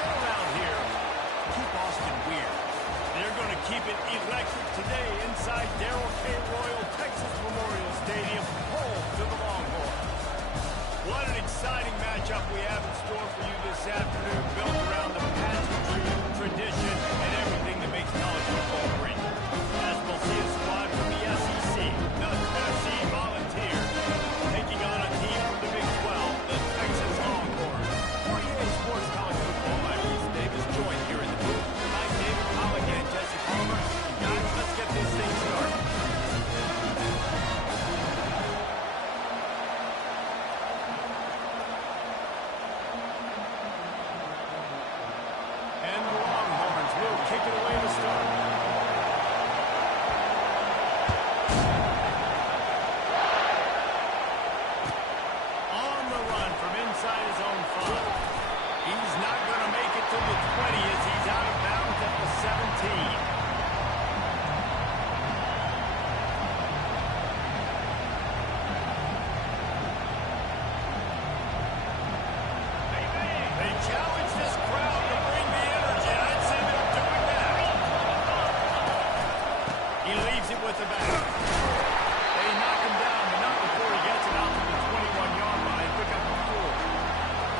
set around here to keep Austin weird. They're going to keep it electric today inside Darrell K. Royal Texas Memorial Stadium, home to the Longhorns. What an exciting matchup we have in store for you this afternoon, built around the pageantry, tradition, and everything that makes college football great. As we'll see a squad from the SEC, the Tennessee Volunteers, taking on a team from the Big 12, the Texas Longhorns. For EA Sports College Football, I'm Reese Davis, joined here in the booth by David Pollock and Jesse Palmer. Guys, let's get this thing started. And the Longhorns will kick it away to start. On the run from inside his own 5. He's not going to make it to the 20 as he's out of bounds at the 17. They challenge this crowd to bring the energy, and I'd say they're doing that. He leaves it with the back. They knock him down, but not before he gets it out to the 21-yard line, pick up a 4.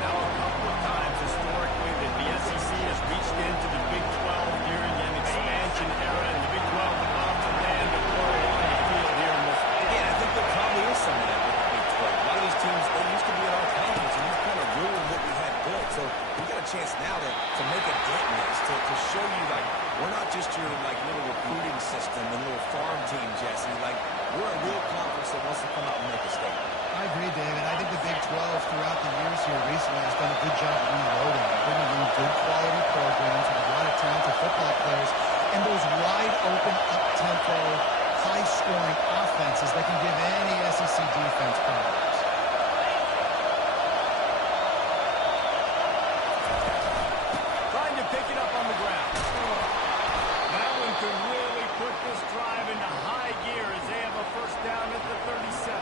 Now, a couple of times historically that the SEC has reached into the Big 12 during an expansion era, and the Big 12 would love to land a quarter on the field here in this. Yeah, I think there probably is some of that with the Big 12. A lot of these teams, they used to be in our conference, and these kind of ruined what we had built. So we got a chance now to make a dent in this, to show you, like, we're not just your, like, little recruiting system and little farm team, Jesse. Like, we're a real conference that wants to come out and make a statement. I agree, David. I think the Big 12 throughout the years here recently has done a good job reloading, bringing in good quality programs with a lot of talented football players, and those wide open, up-tempo, high-scoring offenses that can give any SEC defense problems. Trying to pick it up on the ground. That one could really put this drive into high gear as they have a first down at the 37.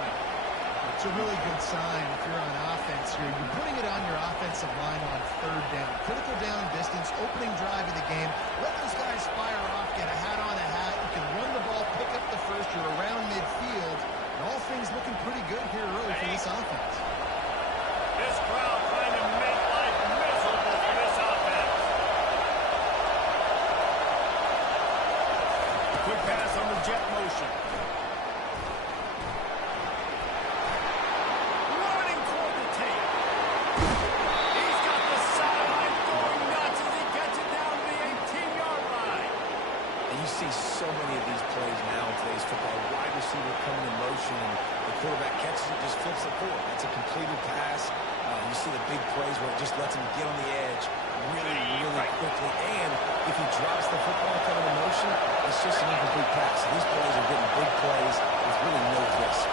It's a really good sign if you're on offense here. You're putting it on your offensive line on 3rd down. Critical down and distance, opening drive of the game. Let those guys fire off, get a hat on a hat. You can run the ball, pick up the first. You're around midfield. And all things looking pretty good here early for this offense. This crowd trying to make life miserable for this offense. Quick pass on the jet motion. Running toward the tape. He's got the sideline going nuts as he gets it down to the 18-yard line. And you see so many of these plays now in today's football. Wide receiver coming in motion, and the quarterback catches it, just flips it forward. That's a completed pass. You see the big plays where it just lets him get on the edge really, really quickly. And if he drops the football coming in motion, it's just an incomplete pass. So these plays are getting big plays with really no risk.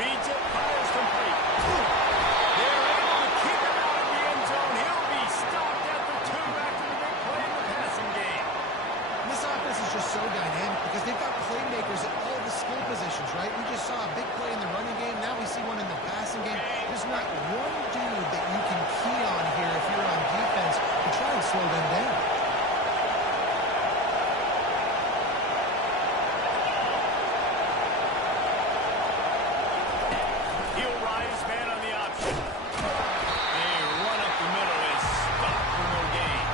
Reads it, fires complete. They're able to keep him out of the end zone. He'll be stopped at the 2 after the big play in the passing game. This offense is just so dynamic because they've got playmakers at all the skill positions, right? We just saw a big play in the running game. Now we see one in the passing game. There's not one dude that you can key on here if you're on defense to try and slow them down. He'll ride his man on the option. A run up the middle is stopped for no gain.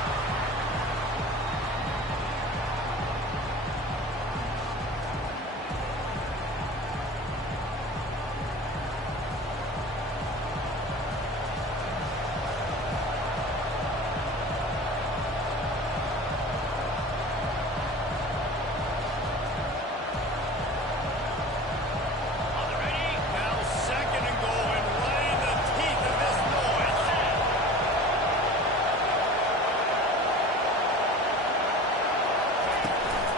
Now 2nd and goal, and right in the teeth of this noise.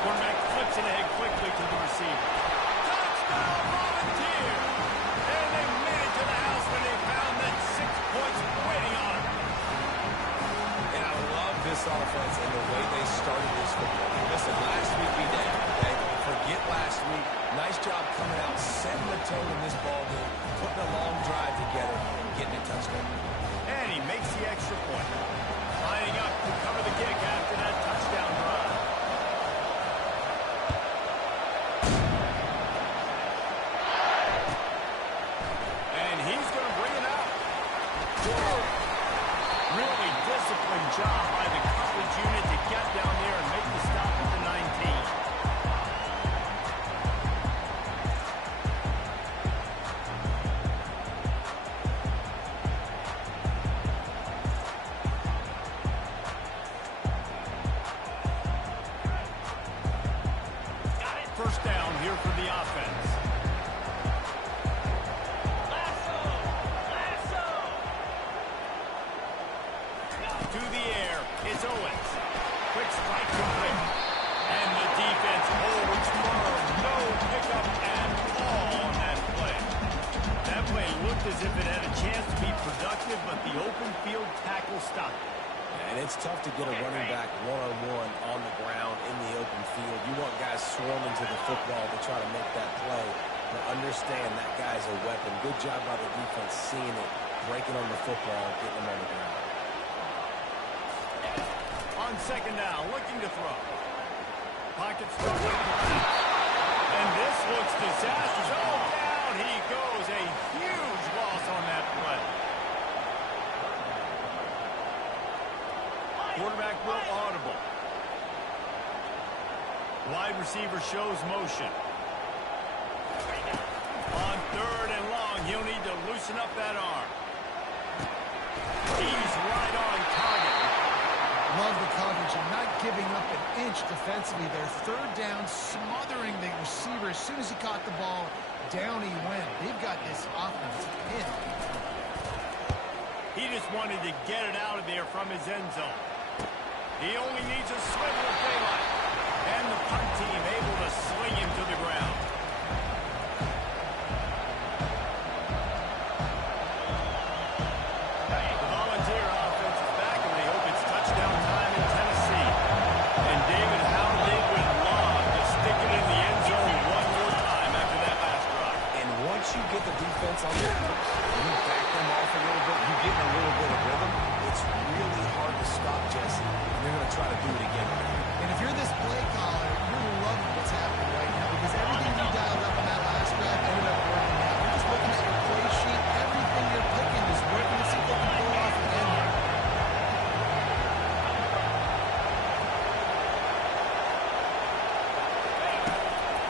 Quarterback flips it ahead quickly to the receiver. Touchdown, Volunteer! And they made it to the house when they found that 6 points waiting on them. And I love this offense and the way they started this football. Listen, last week we down, okay? Forget last week. Nice job coming out, setting the tone in this ball game, putting a long drive together, and getting a touchdown. And he makes the extra point. Lining up to cover the kick after that touchdown drive. And he's going to bring it out. Really disciplined job by the coverage unit to get down there and make the stop at the 19. First down here for the offense. To the air, it's Owens. Quick strike complete. And the defense holds firm. No pickup at all on that play. That play looked as if it had a chance to be productive, but the open field tackle stopped it. And it's tough to get a running back one-on-one on the ground in the open field. You want guys swarming to the football to try to make that play. But understand that guy's a weapon. Good job by the defense seeing it, breaking on the football, getting him on the ground. On second down, looking to throw. Pocket stuck with the back. And this looks disastrous. Oh, down he goes. A huge loss on that play. Quarterback will audible. Wide receiver shows motion. On third and long, he'll need to loosen up that arm. He's right on target. Love the coverage and not giving up an inch defensively there. Third down, smothering the receiver. As soon as he caught the ball, down he went. They've got this offense pinned. He just wanted to get it out of there from his end zone. He only needs a sliver of daylight. And the punt team able to sling him to the ground. The Volunteer offense is back, and they hope it's touchdown time in Tennessee. And David, how they would love to stick it in the end zone one more time after that last drive. And once you get the defense on their feet, you back them off a little bit, you get a little bit of rhythm, it's really hard to stop, Jesse. And they're going to try to do it again. And if you're this play caller, you're loving what's happening right now because everything you dialed up in that last drive ended up working out. You're just looking at your play sheet. Everything you're picking is working. Let's see if they can pull off again here.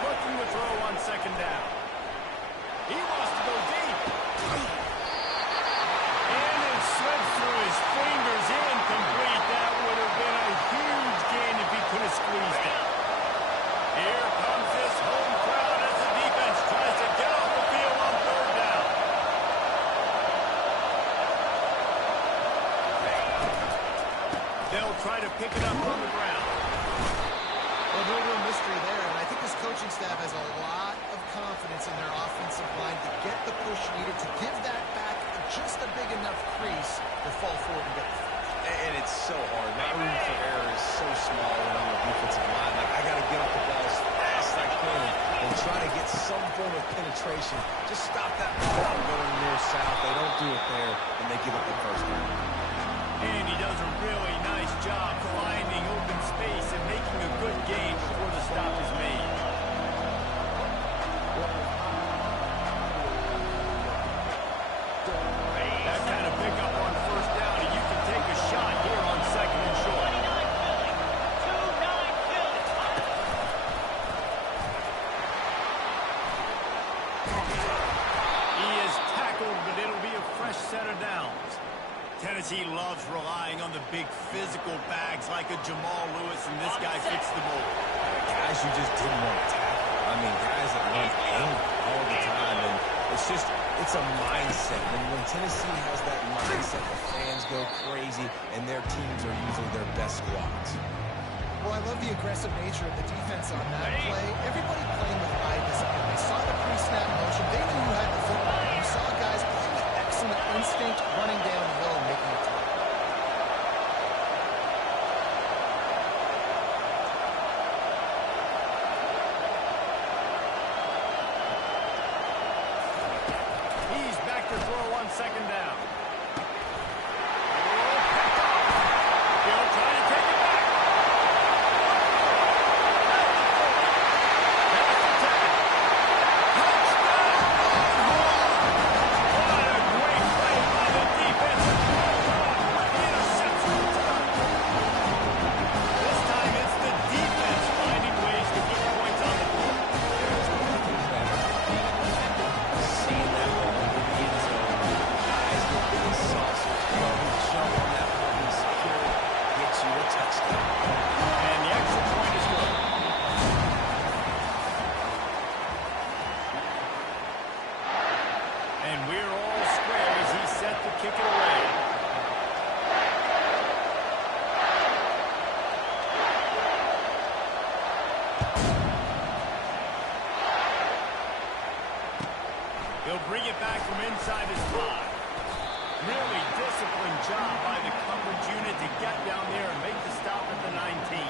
Looking to throw on second down. He wants to go deep. And it slips through his fingers, incomplete. That would have been a huge gain if he could have squeezed it. Here comes this home crowd as the defense tries to get off the field on third down. They'll try to pick it up on the ground. Well, no real mystery there, and I think this coaching staff has a lot of confidence in their offensive line to get the push needed to give that back just a big enough crease to fall forward and get the first. And it's so hard. My room for error is so small when I'm on the defensive line. Like, I got to get off the ball as fast as I can and try to get some form of penetration. Just stop that ball from going north-south. They don't do it there, and they give up the first down. And he does a really nice job finding open space and making a good gain before the stop is made. That kind of pickup on first down, and you can take a shot here on second and short. He is tackled, but it'll be a fresh set of downs. Tennessee loves relying on the big physical backs like a Jamal Lewis, and this guy fits the mold. Guys you just didn't want to tackle. I mean, guys that run angry all the time, and it's a mindset. When Tennessee has that mindset, the fans go crazy, and their teams are usually their best squads. Well, I love the aggressive nature of the defense on that play. Everybody playing with eye discipline. They saw the pre-snap motion. They knew you had the football. You saw guys playing with excellent instinct, running downhill and making a tackle. He's back to throw on second down. He'll bring it back from inside his 5. Really disciplined job by the coverage unit to get down there and make the stop at the 19.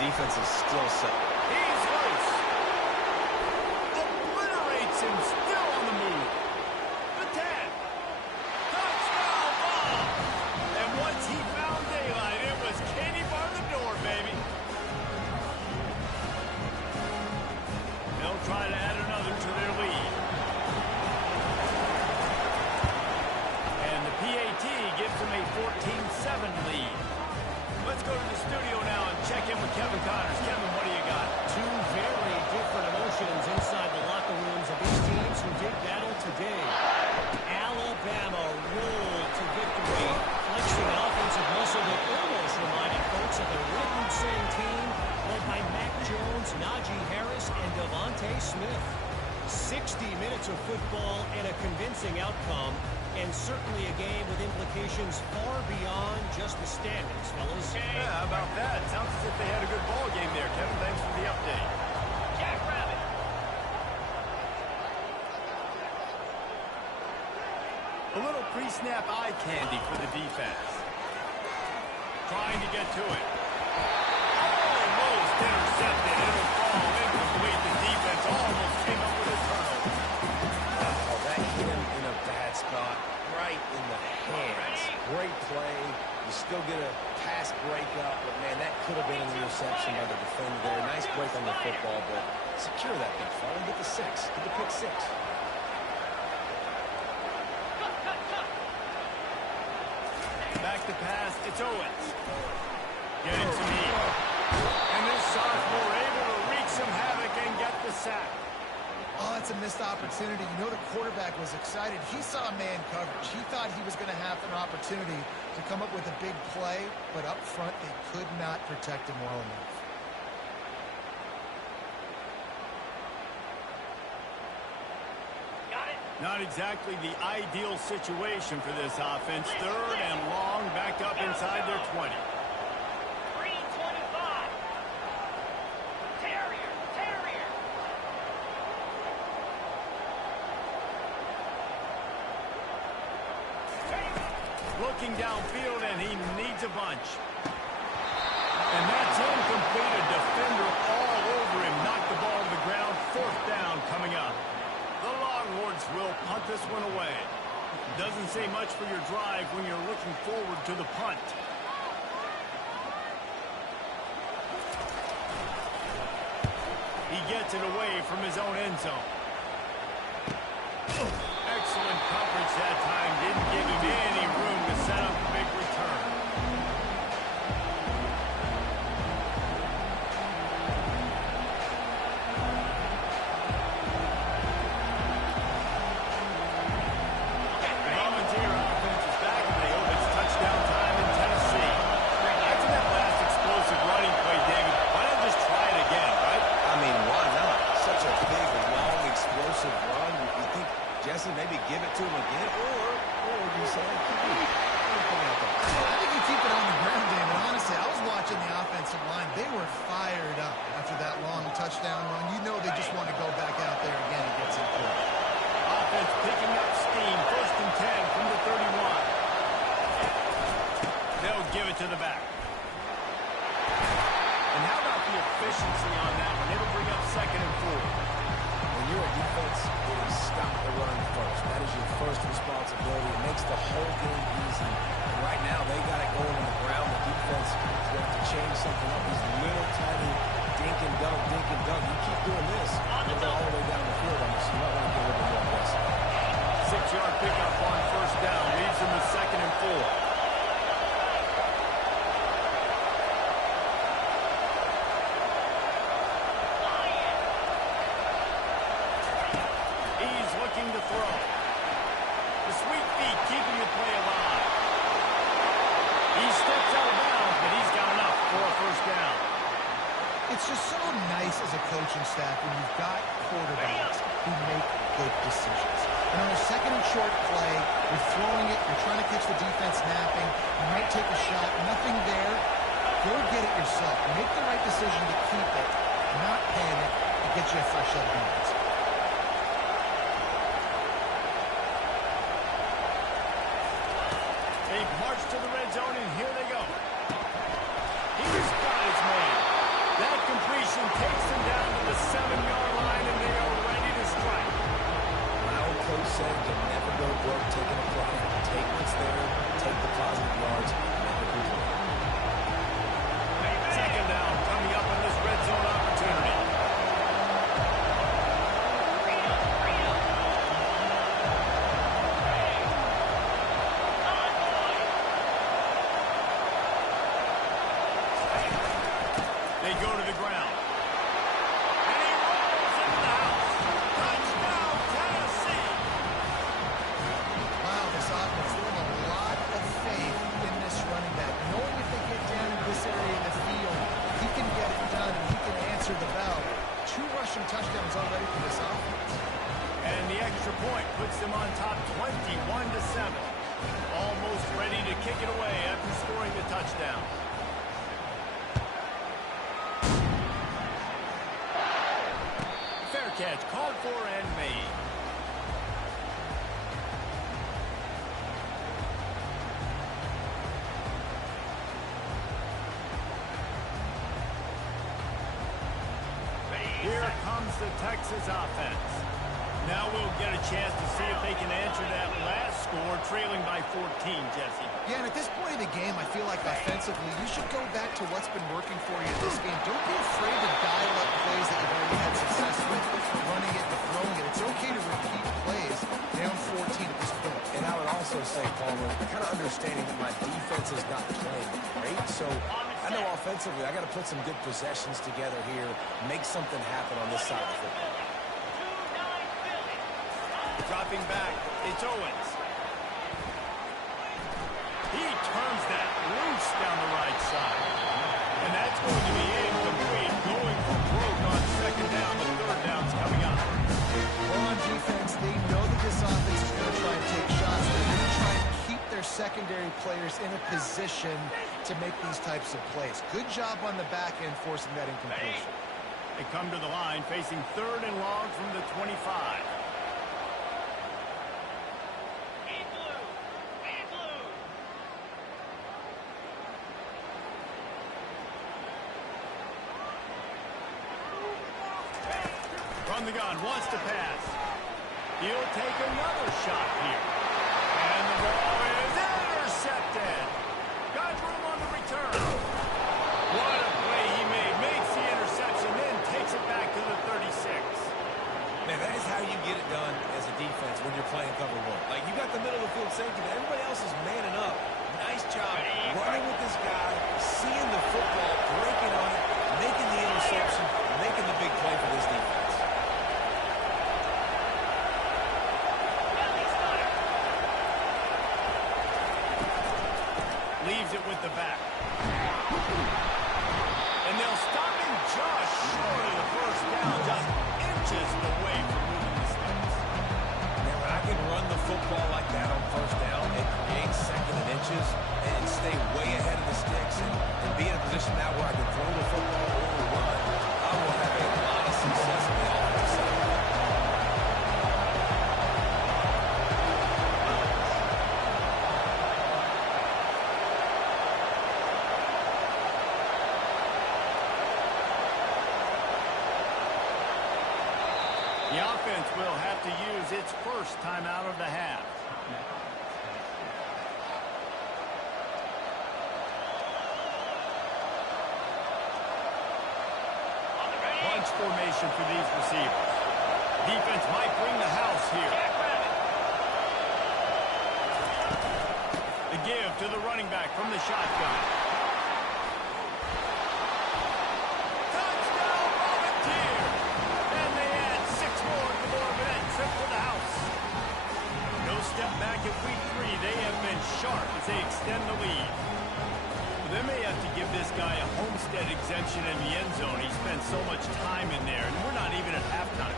Defense is still set. He's loose. Obliterates him, still on the move. The 10. Touchdown ball. And once he found daylight, it was Katie bar the door, baby. They'll try to add another to their lead. And the PAT gives them a 14-7 lead. Let's go to the studio now and check in with Kevin Connors. Kevin, what do you got? Two very different emotions inside the locker rooms of these teams who did battle today. Alabama rolled to victory, flexing an offensive muscle that almost reminded folks of the Red team led by Mac Jones, Najee Harris, and Devontae Smith. 60 minutes of football and a convincing outcome. And certainly a game with implications far beyond just the standings, fellas. Yeah, how about that? Sounds as if they had a good ball game there. Kevin, thanks for the update. Jack Rabbit. A little pre-snap eye candy for the defense. Trying to get to it. Almost intercepted. It'll fall incomplete. The defense almost came up with a turnover. Oh, that hit him in a bad spot, right in the hands. Great play. You still get a pass breakup, but man, that could have been an interception by the defender there. Nice break on the football, but secure that big fella. Get the 6. Get the pick 6. Back to pass. It's Owens. Getting some heat. And this sophomore able to wreak some havoc and get the sack. Oh, that's a missed opportunity. You know the quarterback was excited. He saw man coverage. He thought he was going to have an opportunity to come up with a big play, but up front they could not protect him well enough. Not exactly the ideal situation for this offense. 3rd and long, back up inside their 20. 325. Terrier. Looking downfield, and he needs a bunch. And that's incomplete. A defender all over him. Knocked the ball to the ground. 4th down coming up. The Longhorns will punt this one away. Doesn't say much for your drive when you're looking forward to the punt. He gets it away from his own end zone. Excellent coverage that time. Didn't give him any room to set up a big return. Maybe give it to him again, or do you say, I think you keep it on the ground, David. Honestly, I was watching the offensive line. They were fired up after that long touchdown run. You know they just want to go back out there again and get some points. Offense picking up steam. 1st and 10 from the 31. They'll give it to the back. And how about the efficiency on that one? It'll bring up 2nd and 4. When you're a defense, it is stop the run first. That is your first responsibility. It makes the whole game easy. And right now, they got it going on the ground. The defense is going to change something up. These little tiny dink and dunk, dink and dunk. You keep doing this, you'll go all the way down the field on this. You might want to get a little bit more aggressive. 6-yard pickup on 1st down. Leaves them with 2nd and 4. To throw. The sweet feet keeping the play alive. He steps out of bounds, but he's got enough for a first down. It's just so nice as a coaching staff when you've got quarterbacks who make good decisions. And on a second and short play, you're throwing it, you're trying to catch the defense napping, you might take a shot, nothing there. Go get it yourself. Make the right decision to keep it, not panic, and get you a fresh set of hands. They've marched to the red zone, and here they go. He's got his man. That completion takes them down to the 7-yard line, and they are ready to strike. My old coach said you'll never go broke taking a play. Take what's there, take the positive yards, never be broke. Second down coming up on this red zone opportunity. They go to the ground. And he rolls into the house. Touchdown, Tennessee. Wow, this offense, they have a lot of faith in this running back. Knowing if they get down in this area of the field, he can get it done, and he can answer the bell. 2 rushing touchdowns already for this offense. And the extra point puts them on top 21-7. Almost ready to kick it away after scoring the touchdown. Fair catch, called for and made. Here comes the Texas offense. Now we'll get a chance to see if they can answer that last score, trailing by 14, Jesse. Yeah, and at this point in the game, I feel like offensively, you should go back to what's been working for you in this game. Don't be afraid to dial up plays that you've already had success with, running it and throwing it. It's okay to repeat plays down 14 at this point. And I would also say, Palmer, kind of understanding that my defense is not playing great, so I know offensively I got to put some good possessions together here, make something happen on this side of the football. Dropping back, it's Owens. He turns that loose down the right side. And that's going to be incomplete, going for broke on second down. The third down's coming up. Well, on defense, they know that this offense is going to try and take shots. They're going to try and keep their secondary players in a position to make these types of plays. Good job on the back end forcing that incompletion. They come to the line facing third and long from the 25. From the gun, wants to pass. He'll take another shot here. And the ball is intercepted. Got room on the return. What a play he made. Makes the interception, then takes it back to the 36. Man, that is how you get it done as a defense when you're playing cover one. Like, you got the middle of the field safety, but everybody else is manning up. Nice job running with this guy, seeing the football, breaking on it, making the interception, making the big play for this defense. Leaves it with the back. And they'll stop him just short of the first down, just inches away from moving the sticks. Now, when I can run the football like that on first down, it creates second and inches and stay way ahead of the sticks and be in a position now where I can throw the football or run, I will have a lot of success in the offense side. The offense will have to use its first timeout of the half. Bunch formation for these receivers. Defense might bring the house here. The give to the running back from the shotgun. Touchdown, Volunteer! And they add 6 more to the more of an trip to the house. No step back, it start as they extend the lead. They may have to give this guy a homestead exemption in the end zone. He spent so much time in there, and we're not even at halftime.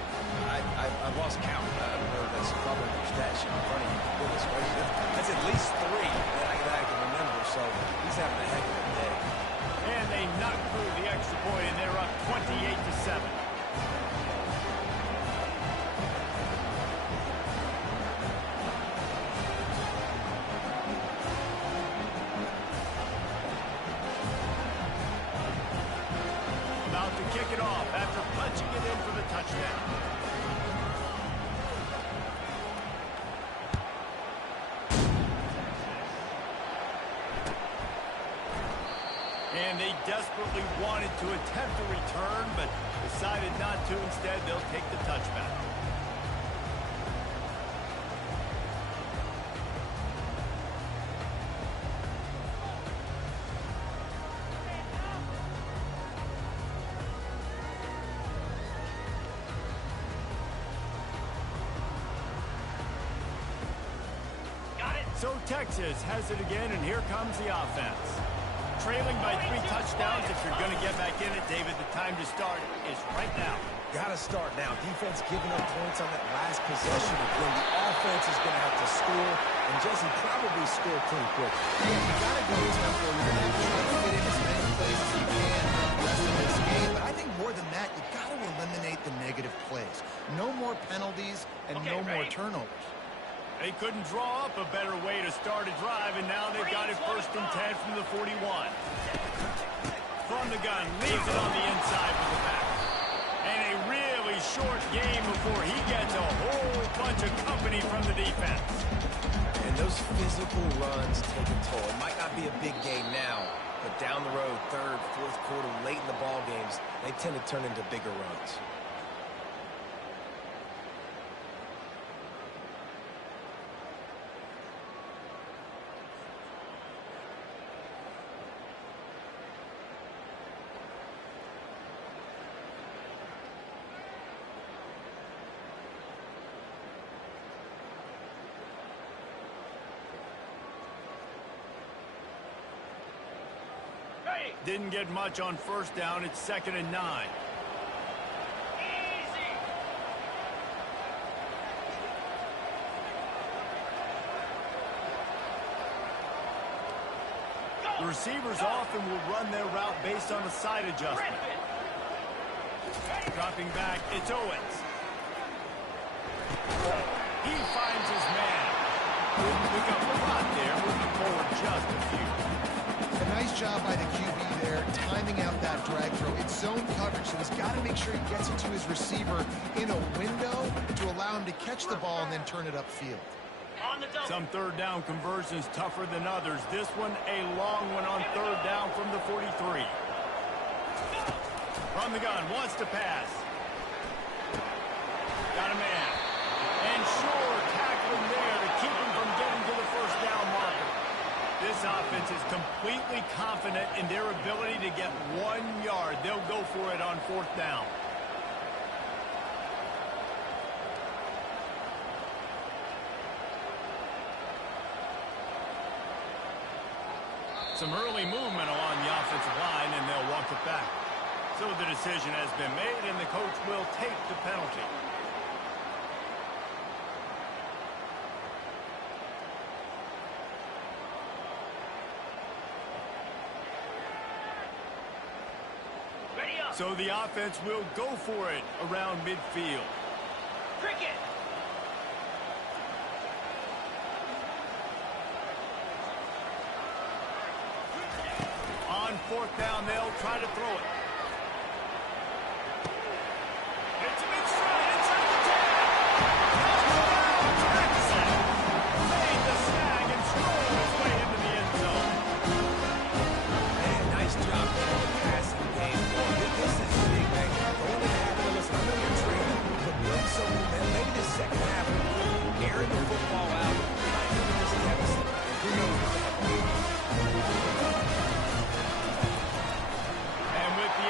I've lost count. I don't know. That's probably your stat sheet in front of you. Goodness gracious. That's at least 3 that I can remember, so he's having a heck of a day. And they knock through the extra point, and they're up 28-7. About to kick it off after punching it in for the touchdown. And they desperately wanted to attempt a return, but decided not to. Instead, they'll take the touchback. So Texas has it again, and here comes the offense. Trailing by 3 touchdowns. If you're going to get back in it, David, the time to start is right now. Got to start now. Defense giving up points on that last possession. Again, the offense is going to have to score, and Jesse probably score pretty quick. Yeah, you got to go tempo. You're going to have to try to fit in as many plays as you can throughout the rest of this game. But I think more than that, you got to eliminate the negative plays. No more penalties and no more turnovers. They couldn't draw up a better way to start a drive, and now they've got it 1st and 10 from the 41. From the gun, leaves it on the inside for the back. And a really short game before he gets a whole bunch of company from the defense. And those physical runs take a toll. It might not be a big game now, but down the road, 3rd, 4th quarter, late in the ball games, they tend to turn into bigger runs. Didn't get much on 1st down. It's 2nd and 9. The receivers often will run their route based on a side adjustment. Dropping back, it's Owens. He finds his man. Couldn't pick up a lot there, moving forward just a few. A nice job by the QB there, timing out that drag throw. It's zone coverage, so he's got to make sure he gets it to his receiver in a window to allow him to catch the ball and then turn it upfield. Some 3rd down conversions tougher than others. This one, a long one on 3rd down from the 43. From the gun, wants to pass. Got a man. And sure, tackling there to keep him from getting to the 1st down marker. This offense is completely confident in their ability to get 1 yard. They'll go for it on 4th down. Some early movement along the offensive line, and they'll walk it back. So the decision has been made, and the coach will take the penalty. So the offense will go for it around midfield. Cricket. On 4th down, they'll try to throw it. It's a big stride inside the 10. Jackson made the snag and strolled his way into the end zone. Man, nice job getting the passing game going. This is big, man. Going to happen. Listen, I know you're training, but bring some momentum. Maybe the 2nd half, airing the football out. I think it just kept us. Who knows what the heck. And with the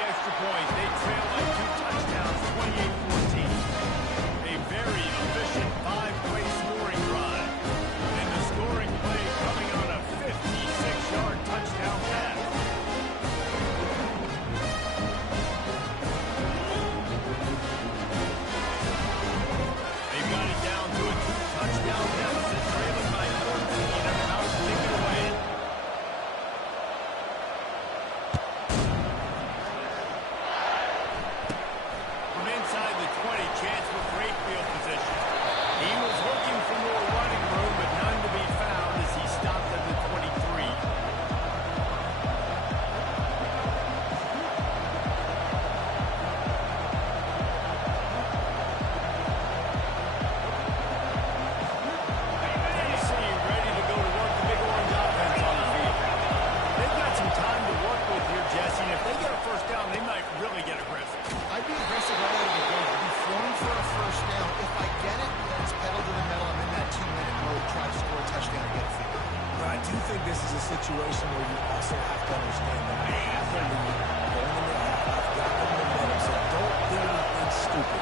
situation where you also have to understand that I have the lead going into the half. I've got the momentum, so don't do anything stupid.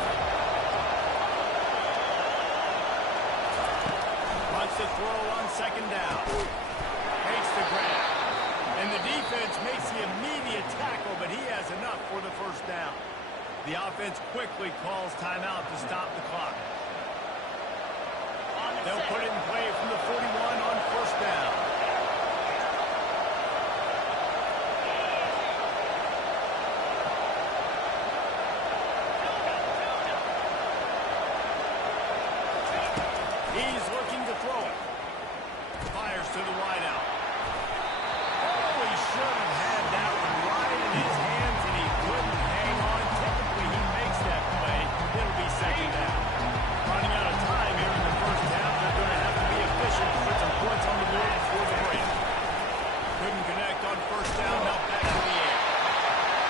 Wants to throw on second down. Makes the grab. And the defense makes the immediate tackle, but he has enough for the first down. The offense quickly calls timeout to stop the clock. They'll put it in play from the 41 on first down. He's looking to throw it. Fires to the wideout. Oh, he should have had that one right in his hands, and he couldn't hang on. Typically, he makes that play. It'll be second down. Running out of time here in the first half. They're going to have to be efficient to put some points on the board before the break. Couldn't connect on first down. Now back in the air.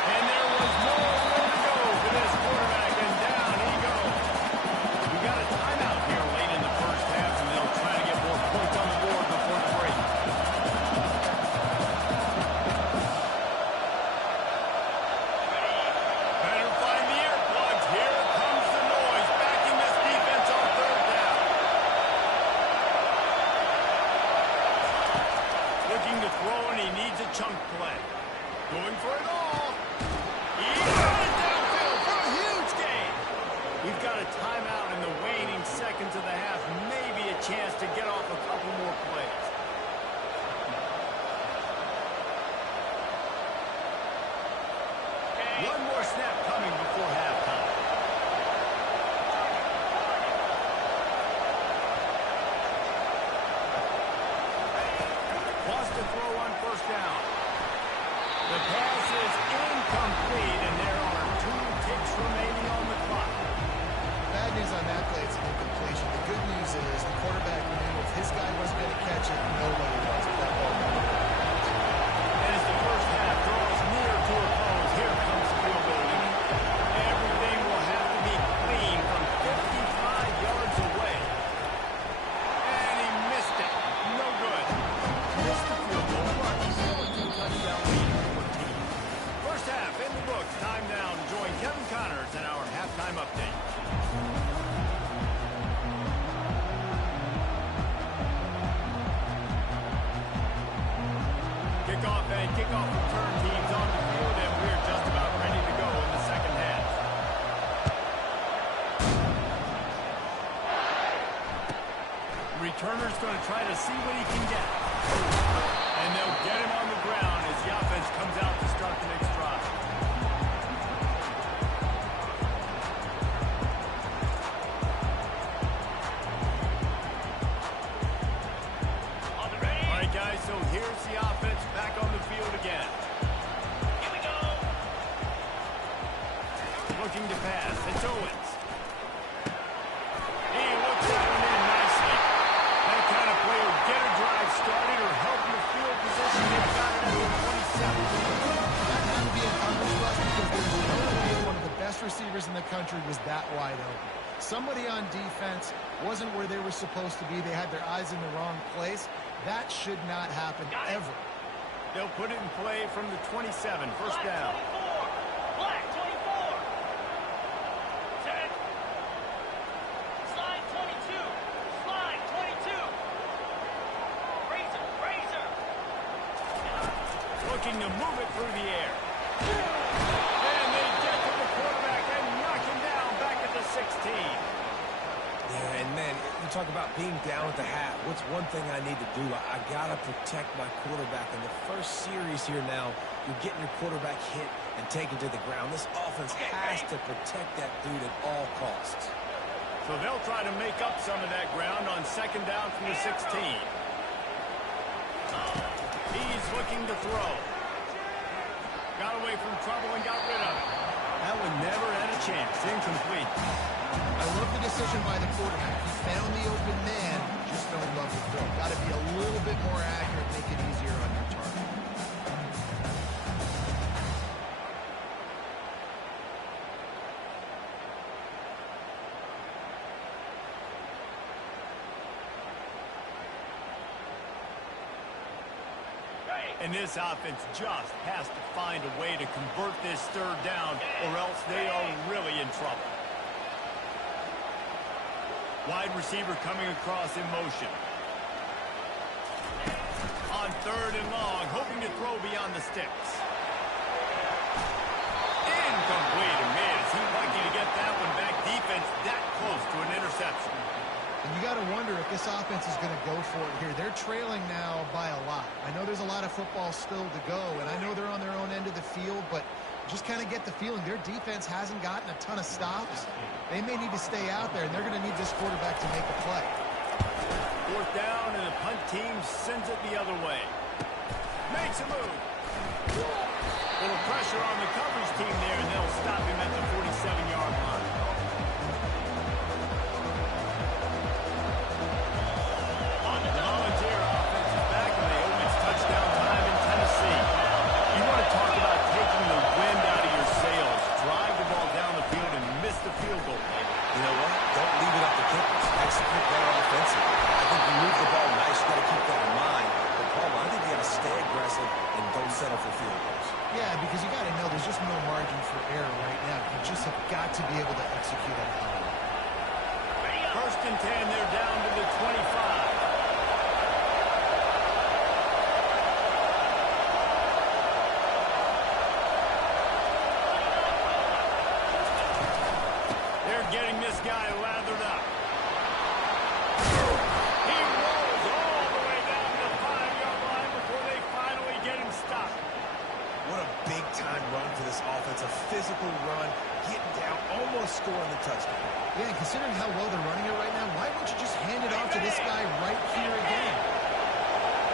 And there was more room to go for this quarterback, and down he goes. We got a timeout here late in the first half, and they'll try to get more points on the board before the break. Better find the earplugs. Here comes the noise, backing this defense on third down. Looking to throw, and he needs a chunk play. Going for it all. He got it downfield for a huge gain. We've got a timeout in the waning seconds of the half. Maybe a chance to get off a couple more plays. One more snap coming before halftime. Wants to throw on first down. The pass is incomplete, and there are 2 ticks remaining on the clock. Bad news on that play, it's an incompletion. The good news is the quarterback knew if his guy wasn't going to catch it, nobody was. That ball As the first half draws near to a close, here comes the field goal unit. Everything will have to be clean from 55 yards away. And he missed it. No good. Missed the field goal, but he's still a 2-touchdown lead for the team. First half in the books. Time now to join Kevin Connors in our halftime update. Kickoff and kickoff return teams on the field, and we're just about ready to go in the second half. Returner's going to try to see what he can get. And they'll get him on the ground as the offense comes out to start the next drive. All right, guys, so here's the offense back on the field again. Here we go. Looking to pass. It's Owens. He looks that one in nicely. That kind of play will get a drive started or help your field position. They've got it at the 27. That had to be accomplished for us because there's no way one of the best receivers in the country was that wide open. Somebody on defense wasn't where they were supposed to be. They had their eyes in the wrong place. That should not happen ever. They'll put it in play from the 27. First down. Black 24. Set. Slide 22. Slide 22. Razor. Looking to move it through the air. And they get to the quarterback and knock him down back at the 16. Yeah, and man, you talk about being down at the half. What's one thing I need to do? I got to protect my quarterback. In the first series here now, you're getting your quarterback hit and taken to the ground. This offense has to protect that dude at all costs. So they'll try to make up some of that ground on second down from the 16. He's looking to throw. Got away from trouble and got rid of it. That one never had a chance. Incomplete. I love the decision by the quarterback. He found the open man. Just don't love the throw. Got to be a little bit more accurate, make it easier on your target. And this offense just has to find a way to convert this third down, or else they are really in trouble. Wide receiver coming across in motion. On third and long, hoping to throw beyond the sticks. Incomplete. Man, is he lucky to get that one back. Defense that close to an interception. And you got to wonder if this offense is going to go for it here. They're trailing now by a lot. I know there's a lot of football still to go, and I know they're on their own end of the field, but just kind of get the feeling their defense hasn't gotten a ton of stops. They may need to stay out there, and they're going to need this quarterback to make a play. Fourth down, and the punt team sends it the other way. Makes a move. Little pressure on the coverage team there, and they'll stop him at the 47-yard line. The Volunteer offense is back, and they open its touchdown time in Tennessee. You want to talk about taking the wind out of your sails. Drive the ball down the field and miss the field goal. You know what? Don't leave it up to kickers. Execute better offensively. I think you move the ball nice. You got to keep that in mind. But, Paul, I think you got to stay aggressive and don't settle for field goals. Yeah, because you got to know there's just no margin for error right now. You just have got to be able to execute at a high level. First and 10, they're down to the 25. They're getting this guy lathered up. He rolls all the way down to the 5-yard line before they finally get him stopped. What a big-time run for this offense. A physical run, getting down, almost scoring the touchdown. Yeah, and considering how well they're running it right now, why wouldn't you just hand it off to this guy right here again?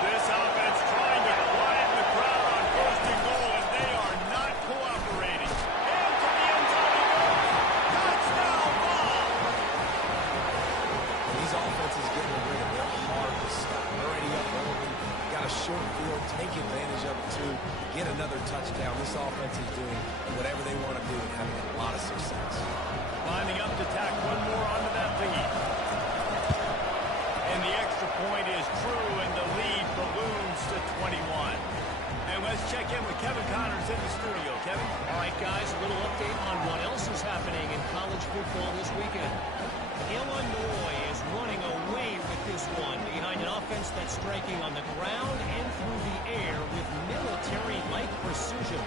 This offense trying to quiet the crowd on first and goal, and they are not cooperating. And to the end zone he goes. Touchdown ball! These offenses getting the ring, they're hard to stop. Already up early, got a short field, take advantage of it too, get another touchdown. This offense is doing whatever they want to do and having a lot of success. Lining up to tack one more onto that lead. And the extra point is true, and the lead balloons to 21. And let's check in with Kevin Connors in the studio. Kevin? All right, guys, a little update on what else is happening in college football this weekend. Illinois is running away with this one behind an offense that's striking on the ground and through the air with military-like precision.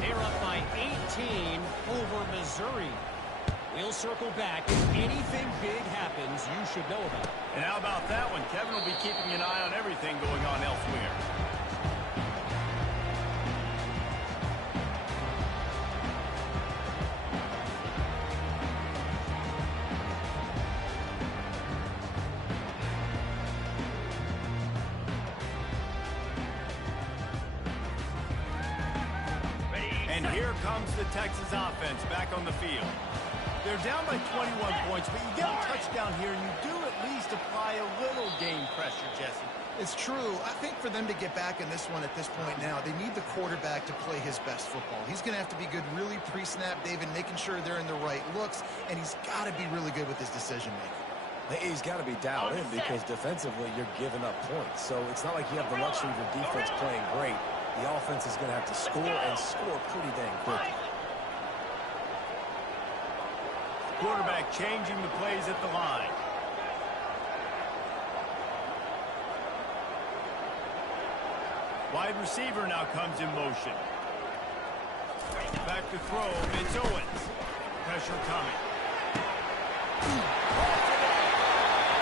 They're up by 18 over Missouri. We'll circle back. If anything big happens, you should know about it. And how about that one? Kevin will be keeping an eye on everything going on elsewhere. And here comes the Texas offense back on the field. They're down by 21 points, but you get a touchdown here, and you do at least apply a little game pressure, Jesse. It's true. I think for them to get back in this one at this point now, they need the quarterback to play his best football. He's going to have to be good really pre-snap, David, making sure they're in the right looks, and he's got to be really good with his decision-making. He's got to be dialed in because defensively you're giving up points. So it's not like you have the luxury of your defense playing great. The offense is going to have to score and score pretty dang quickly. Quarterback changing the plays at the line. Wide receiver now comes in motion. Back to throw. It's Owens. Pressure coming.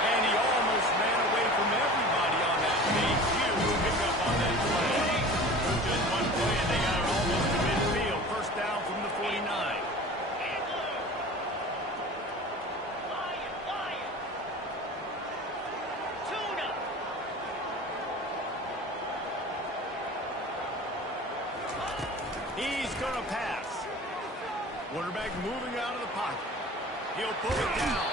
And he almost ran away from everybody on that big, huge pickup on that play. Just one play, and they got it almost to midfield. First down from the 49. He's going to pass. Quarterback moving out of the pocket. He'll pull it down.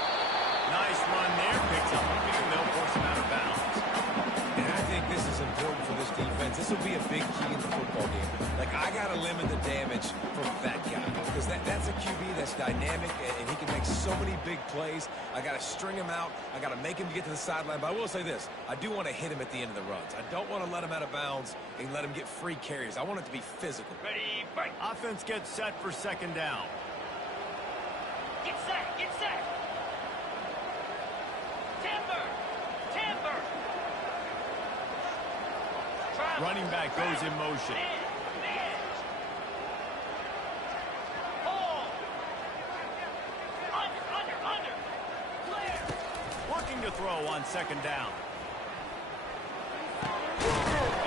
Nice run there. Picks up a few, and they'll force him out of bounds. And I think this is important for this defense. This this will be a big key in the football game. Like, I got to limit the damage from that guy because that's a QB that's dynamic, and he can make so many big plays. I got to string him out. I got to make him get to the sideline. But I will say this. I do want to hit him at the end of the runs. I don't want to let him out of bounds and let him get free carries. I want it to be physical. Ready, fight. Offense gets set for second down. Get set, get set. Timber, timber. Running back goes in motion. Man. Hold. Under. Clear. Looking to throw on second down.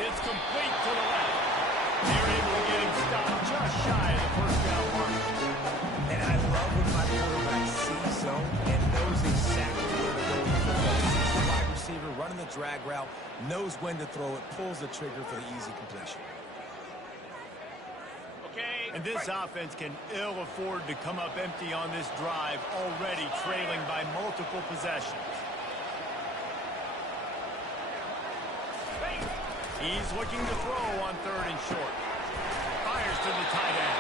It's complete to the left. They're able to get him stopped just shy of the first down mark. And I love when my quarterback sees zone and knows exactly where to go with the football. Sees the wide receiver running the drag route, knows when to throw it, pulls the trigger for the easy completion. Okay. And this offense can ill afford to come up empty on this drive, already trailing by multiple possessions. He's looking to throw on third and short. Fires to the tight end.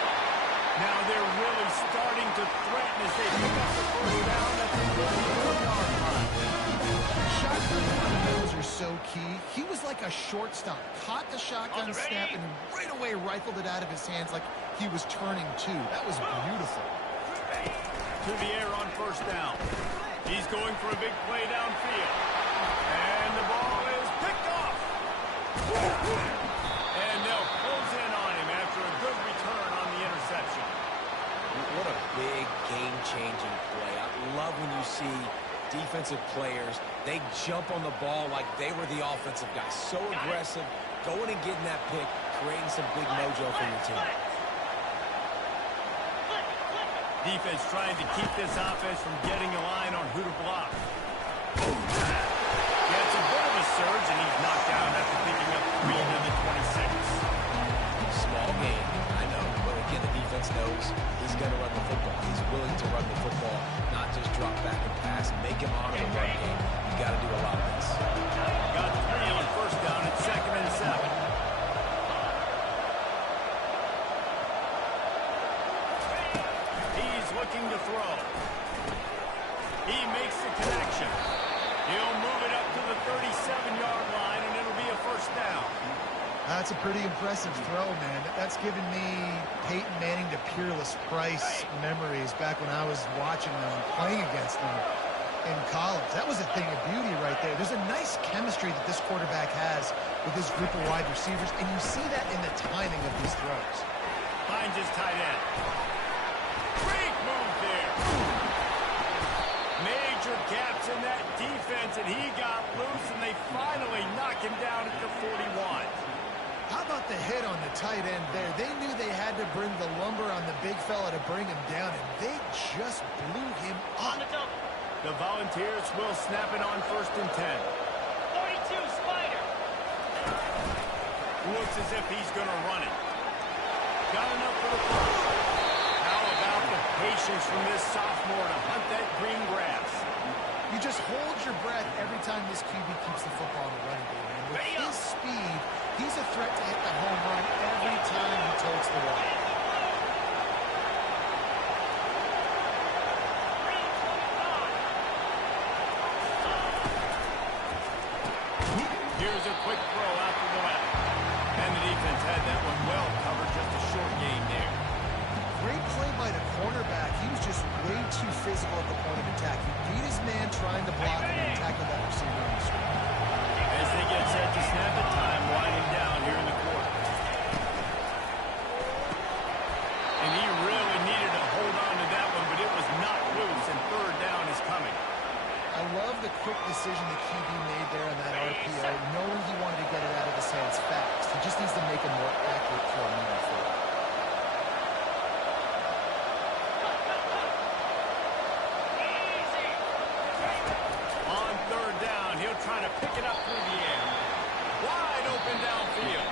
Now they're really starting to threaten as they pick up the first down at the 34-yard line. Shotgun fundamentals are so key. He was like a shortstop. Caught the shotgun snap and right away rifled it out of his hands like he was turning two. That was beautiful. To the air on first down. He's going for a big play downfield. And the ball is picked off. And they'll close in on him after a good return on the interception. What a big game-changing play. I love when you see defensive players, they jump on the ball like they were the offensive guy. So aggressive, going and getting that pick, creating some big mojo for your team. Defense trying to keep this offense from getting a line on who to block. Gets a bit of a surge, and he's knocked down after picking up 3 to the 26. Small game, I know, but again, the defense knows he's going to run the football. He's willing to run the football, not just drop back and pass, make him honor the run game. You got to do a lot of this. Got 3 on first down at 2nd and 7. He's looking to throw. He makes the connection. He'll move it up to the 37-yard line, and it'll be a first down. That's a pretty impressive throw, man. That's given me Peyton Manning to Peerless Price memories back when I was watching them, playing against them in college. That was a thing of beauty right there. There's a nice chemistry that this quarterback has with his group of wide receivers, and you see that in the timing of these throws. Finds his tight end. Great move there. Major gaps in that defense, and he got loose, and they finally knock him down at the 41. How about the hit on the tight end there? They knew they had to bring the lumber on the big fella to bring him down, and they just blew him up. On the double. The Volunteers will snap it on 1st and 10. 42, Spider. Looks as if he's going to run it. Got enough for the first. How about the patience from this sophomore to hunt that green grass? You just hold your breath every time this QB keeps the football in the running game. And with his speed, he's a threat to hit the home run every time he totes the ball. Here's a quick throw out to the left. And the defense had that one well covered, just a short gain there. Great play by the cornerback. He was just way too physical at the point of attack. He beat his man trying to block him and tackle that receiver on the screen. As they get set to snap it, time winding down here in the quarter. And he really needed to hold on to that one, but it was not loose, and 3rd down is coming. I love the quick decision the QB made there on that RPO, knowing he wanted to get it out of his hands fast. He just needs to make a more accurate throw moving forward. On 3rd down, he'll try to pick it up through the air. Wide open downfield.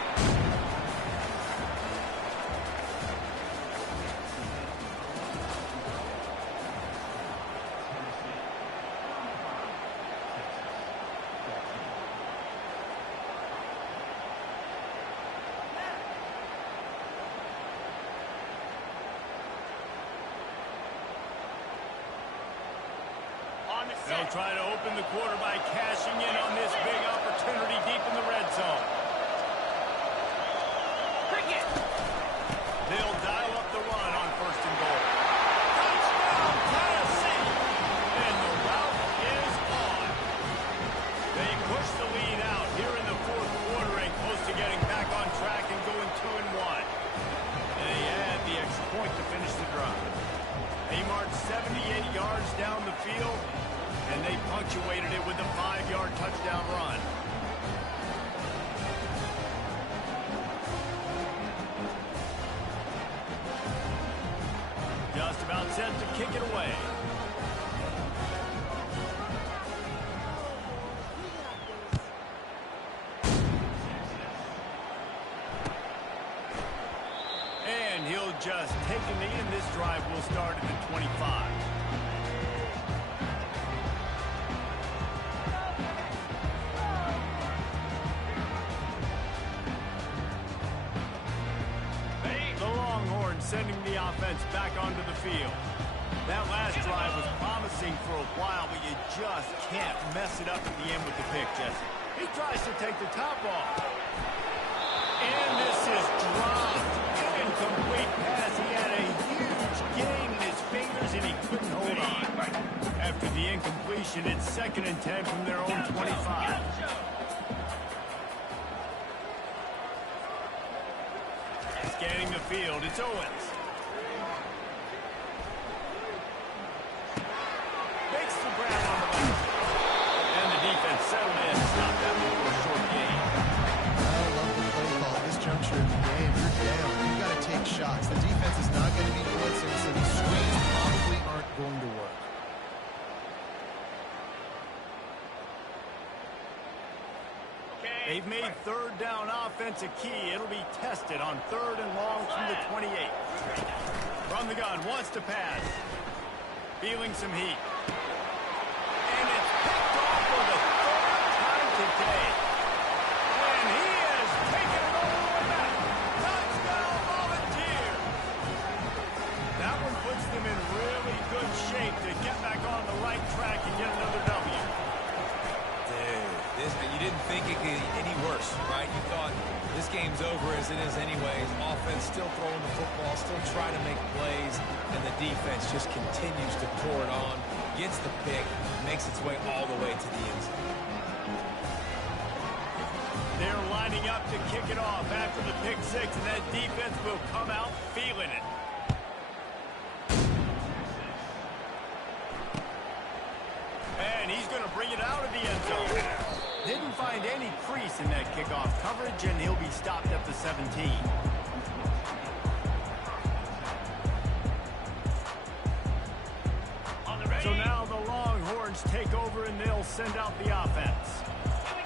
They'll try to open the quarter by cashing in on this big opportunity deep in the red zone. Cricket. They'll dial up the run on 1st and goal. Touchdown, Tennessee! And the route is on. They push the lead out here in the 4th quarter and close to getting back on track and going 2-1. And they add the extra point to finish the drive. They marched 78 yards down the field, and they punctuated it with a 5-yard touchdown run. Just about set to kick it away. And he'll just take a knee, and this drive will start at the 25. The Longhorns sending the offense back onto the field. That last drive was promising for a while, but you just can't mess it up at the end with the pick, Jesse. He tries to take the top off. And this is dropped. Incomplete pass. He had a huge gain in his fingers, and he couldn't hold on. After the incompletion, it's 2nd and 10 from their own 25. Scanning the field, it's Owens. Makes the grab on the left. And the defense settled in to stop that before a short gain. I love the play call at this juncture of the game. You're down. You've got to take shots. The defense is not going to be blitzing, so these screens probably aren't going to work. They've made 3rd down offense a key. It'll be tested on 3rd and long from the 28. From the gun, wants to pass. Feeling some heat. And it's picked off for the 3rd time today. And he has taken it all the way back. Touchdown, Volunteer. That one puts them in really good shape to get back on the right track and get another W. You didn't think it could get any worse, right? You thought this game's over as it is anyways. Offense still throwing the football, still trying to make plays, and the defense just continues to pour it on, gets the pick, makes its way all the way to the end zone. They're lining up to kick it off after the pick 6, and that defense will come out feeling it. And he's going to bring it out of the end zone. Didn't find any crease in that kickoff coverage, and he'll be stopped at the 17. So now the Longhorns take over, and they'll send out the offense.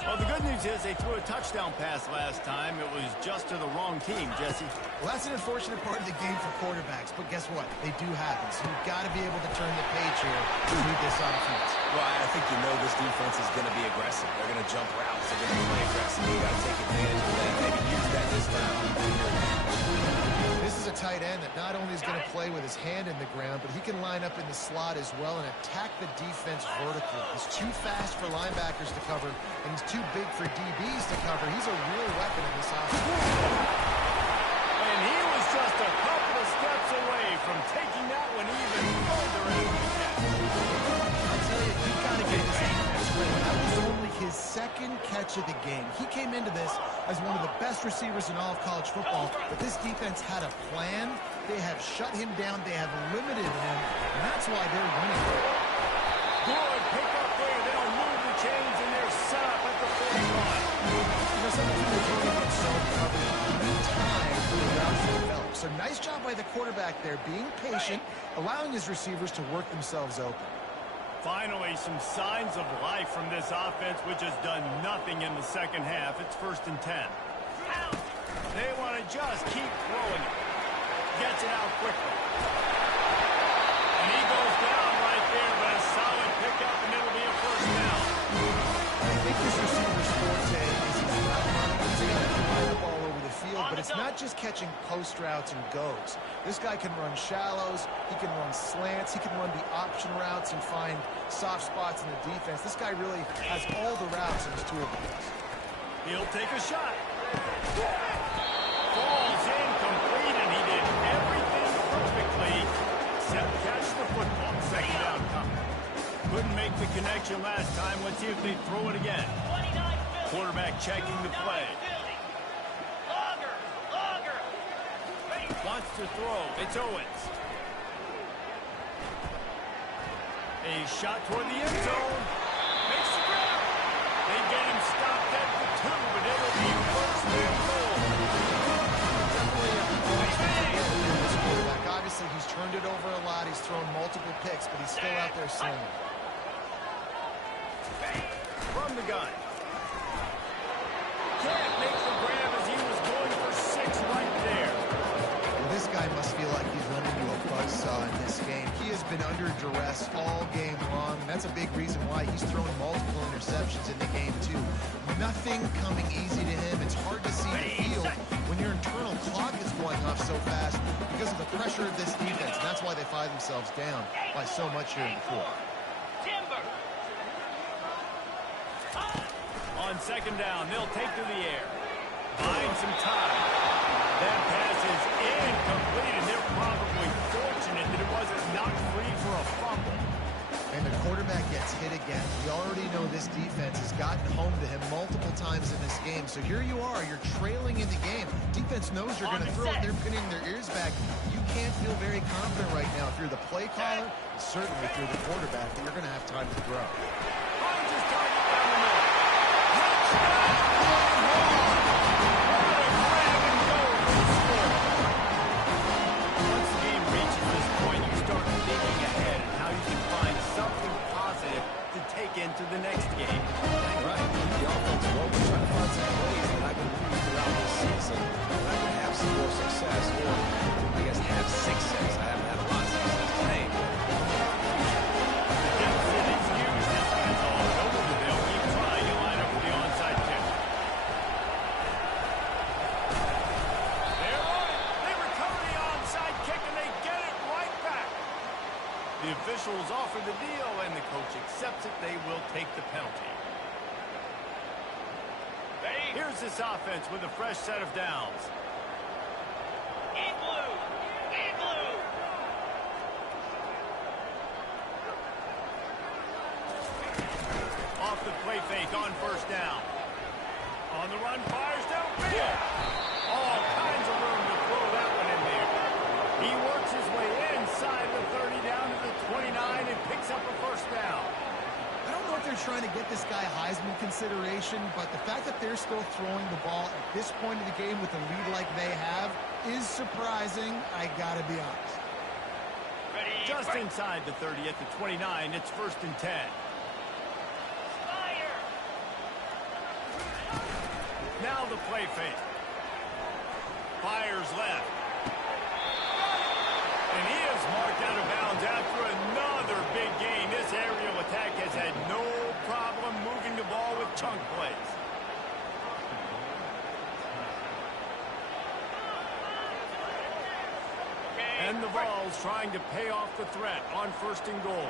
Well, the good news is they threw a touchdown pass last time. It was just to the wrong team, Jesse. Well, that's an unfortunate part of the game for quarterbacks, but guess what? They do happen, so you've got to be able to turn the page here to lead this offense. Well, I think you know this defense is going to be aggressive. They're going to jump routes. They're going to play aggressive. You got to take advantage of that. Maybe use that this time. This is a tight end that not only is going to play with his hand in the ground, but he can line up in the slot as well and attack the defense vertically. He's too fast for linebackers to cover, and he's too big for DBs to cover. He's a real weapon in this offense. And he was just a couple of steps away from taking that one even further into the catch. I'll tell you, you've got to get this defense ready. That was only his 2nd catch of the game. He came into this as one of the best receivers in all of college football, but this defense had a plan. They have shut him down. They have limited him, and that's why they're winning. Good pickup there. They'll move the chains, and they're set up at the 41. You know, sometimes when you're doing it so coverage, you need time for the routes to develop. So nice job by the quarterback there, being patient, allowing his receivers to work themselves open. Finally, some signs of life from this offense, which has done nothing in the 2nd half. It's 1st and 10. They want to just keep throwing it. Gets it out quickly. And he goes down right there, but a solid pickup, and it'll be a 1st down. I think this receiver's forte is his route running. He's got to line up all over the field, but but it's not just catching post routes and goes. This guy can run shallows, he can run slants, he can run the option routes and find soft spots in the defense. This guy really has all the routes in his toolbox. He'll take a shot. Falls incomplete, and he did everything perfectly except catch the football. Second down coming. Couldn't make the connection last time. Let's see if they throw it again. Quarterback checking the play. Wants to throw. It's Owens. A shot toward the end zone. Makes the grab. They get him stopped at the 2, but it'll be first and goal. Obviously, he's turned it over a lot. He's thrown multiple picks, but he's still out there slinging. From the gun. Can't make the grab as he was going for 6 right there. Well, this guy must feel like he's run into a buzzsaw in this game. He has been under duress all game long, and that's a big reason why he's thrown multiple interceptions in the game, too. Nothing coming easy to him. It's hard to see the field when your internal clock is going off so fast because of the pressure of this defense, and that's why they find themselves down by so much here in the fourth. On second down, they'll take to the air. Buying some time. That pass is incomplete, and they're probably fortunate that it wasn't knocked free for a fumble. And the quarterback gets hit again. We already know this defense has gotten home to him multiple times in this game. So here you are, you're trailing in the game. Defense knows you're going to throw it. They're pinning their ears back. You can't feel very confident right now if you're the play caller, and certainly if you're the quarterback, that you're going to have time to throw. Hines' target down the middle. Touchdown! Once the game reaches this point, you start thinking ahead and how you can find something positive to take into the next game. Right. The offense will be trying to find some plays that I can use throughout this season. And I can have some more success, or I guess have success. I haven't had a lot of success today. Excuse this man's all over the bill. Keep trying to line up for the onside kick. They're on it. They recover the onside kick, and they get it right back. The officials offer the deal, and the coach accepts it. They will take the penalty. Here's this offense with a fresh set of downs. In blue. In blue. Off the play fake on first down. On the run, fires downfield. All kinds of room to throw that one in there. He works his way inside the 30 down to the 29 and picks up a first down. I don't know if they're trying to get this guy Heisman consideration, but the fact that they're still throwing the ball at this point of the game with a lead like they have is surprising, I gotta be honest. Just inside the 30 at the 29, it's first and 10. Now the play fake. Fires left. And he is marked out of bounds after another big gain. This aerial attack has had no problem moving the ball with chunk plays. And the Vols trying to pay off the threat on first and goal.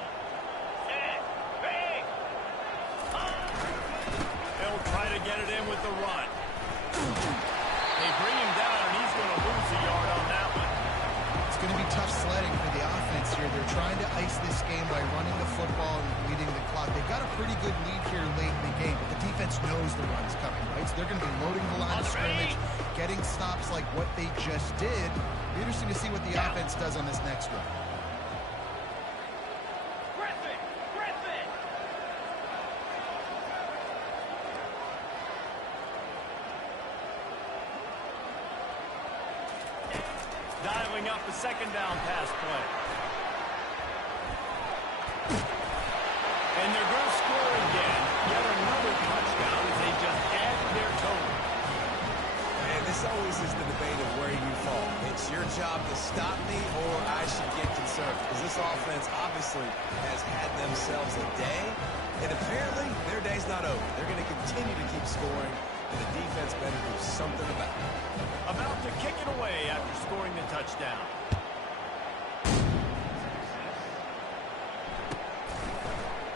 They'll try to get it in with the run. They bring him down, and he's going to lose a yard on that one. It's going to be tough sledding for the offense here. They're trying to ice this game by running the football and leading the clock. They've got a pretty good lead here late in the game, but the defense knows the run's coming, right? So they're going to be loading the line of scrimmage, getting stops like what they just did. It'll be interesting to see what the offense does on this next run. Dialing up the second down pass play. And they're going to score again. Yet another touchdown as they just add to their total. And this always is the debate of where you fall. It's your job to stop me, or I should get concerned. Because this offense obviously has had themselves a day. And apparently, their day's not over. They're going to continue to keep scoring, The defense better do something about it. About to kick it away after scoring the touchdown.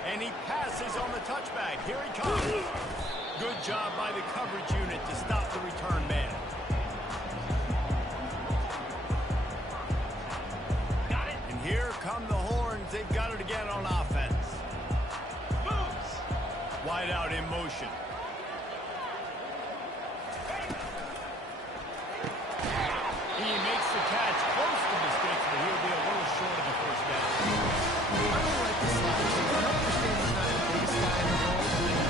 And he passes on the touchback. Here he comes. Good job by the coverage unit to stop the return man. Got it. And here come the horns. They've got it again on offense. Moves. Wide out in motion. He makes the catch close to the sticks, but he'll be a little short of the first down. I really like this slot. I understand he's not the biggest guy in the world.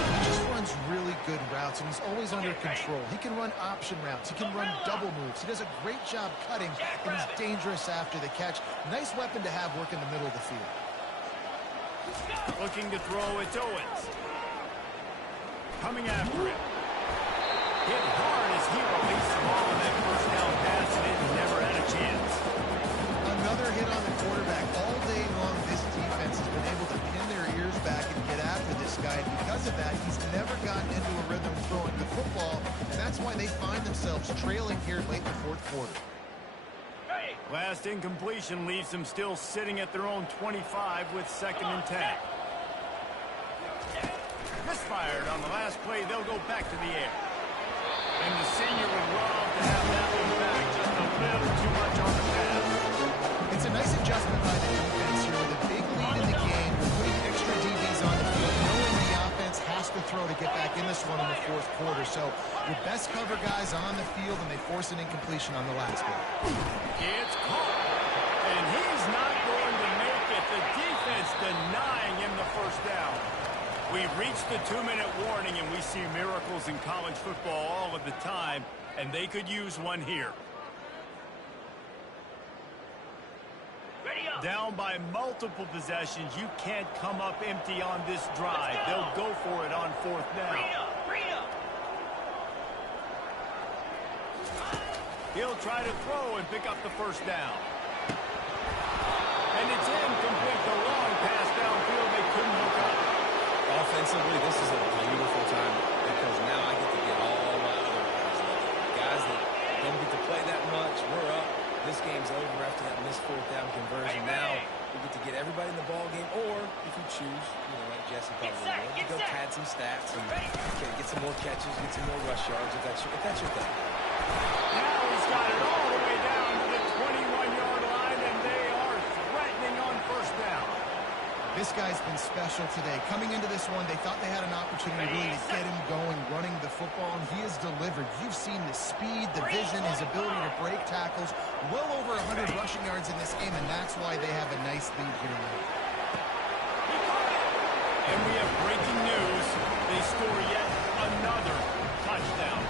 He just runs really good routes, and he's always under control. He can run option routes. He can run double moves. He does a great job cutting, and he's dangerous after the catch. Nice weapon to have working the middle of the field. Looking to throw, it's Owens. Coming after him. Hit hard as he released the ball on that first down pass, and it never had a chance. Another hit on the quarterback. All day long, this defense has been able to pin their ears back and get after this guy. And because of that, he's never gotten into a rhythm throwing the football, and that's why they find themselves trailing here late in the fourth quarter. Last incompletion leaves them still sitting at their own 25 with 2nd and 10. Misfired on the last play. They'll go back to the air. And the senior would love to have that one back. Just a little too much on the pass. It's a nice adjustment by the defense here with a big lead in the game. We're putting extra DBs on the field, knowing the offense has to throw to get back in this one in the fourth quarter. So your best cover guys on the field, and they force an incompletion on the last one. It's caught. And he's not going to make it. The defense denying him the first down. We've reached the 2-minute warning, and we see miracles in college football all of the time, and they could use one here. Ready up. Down by multiple possessions, you can't come up empty on this drive. They'll go for it on 4th down. Bring it up. Bring it up. He'll try to throw and pick up the first down. And it's incomplete. The long pass downfield, they couldn't hook up. Offensively, this is a beautiful time because now I get to get all my other guys that don't get to play that much. We're up. This game's over after that missed 4th down conversion. Now we get to get everybody in the ball game, or if you choose, like Jesse probably would, to go pad some stats and get some more catches, get some more rush yards if that's your thing. Now he's got it all the way down to the 21-yard line, and they are threatening on first down. This guy's been special today. Coming into this one, they thought they had an opportunity really to get him going, running the football, and he has delivered. You've seen the speed, the vision, his ability to break tackles. Well over 100 rushing yards in this game, and that's why they have a nice lead here late. And we have breaking news. They score yet another touchdown.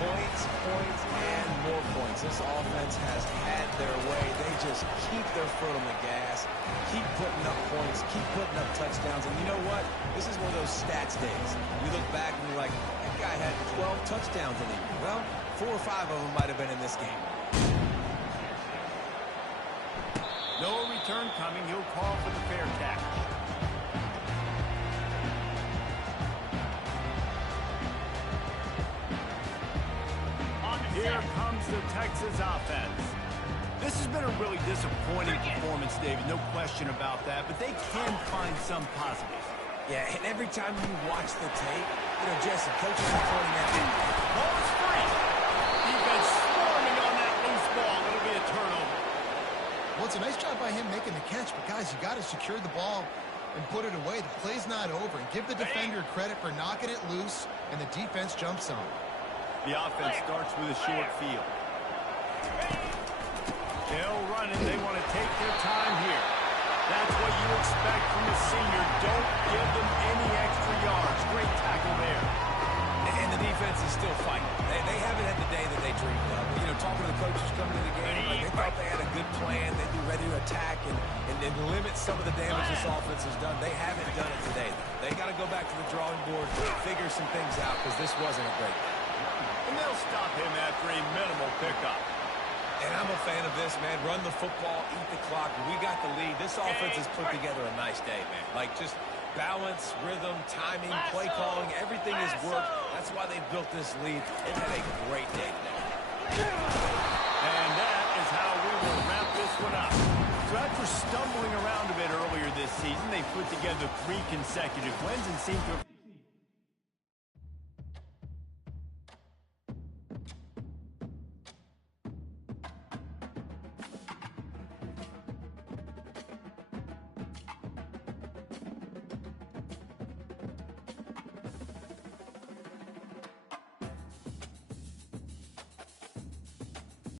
Points, and more points. This offense has had their way. They just keep their foot on the gas, keep putting up points, keep putting up touchdowns. And you know what? This is one of those stats days. You look back and you're like, that guy had 12 touchdowns in the year. Well, 4 or 5 of them might have been in this game. No return coming. He'll call for the fair catch. Here comes the Texas offense. This has been a really disappointing performance, David. No question about that, but they can find some positives. Yeah, and every time you watch the tape, Jesse, coaches are pointing at you. Ball is free. Defense storming on that loose ball. It'll be a turnover. Well, it's a nice job by him making the catch, but guys, you got to secure the ball and put it away. The play's not over. And give the defender credit for knocking it loose, and the defense jumps on. The offense starts with a short field. They'll run it. They want to take their time here. That's what you expect from a senior. Don't give them any extra yards. Great tackle there. And the defense is still fighting. They haven't had the day that they dreamed of. Talking to the coaches coming to the game, they thought they had a good plan. They'd be ready to attack and limit some of the damage this offense has done. They haven't done it today. They got to go back to the drawing board, figure some things out, because this wasn't a great game. And they'll stop him after a minimal pickup. And I'm a fan of this, man. Run the football, eat the clock. We got the lead. This offense has put together a nice day, man. Like, just Balance, rhythm, timing, play calling, everything has worked. That's why they've built this lead. They've had a great day today. And that is how we will wrap this one up. So after stumbling around a bit earlier this season, they put together 3 consecutive wins and seem to have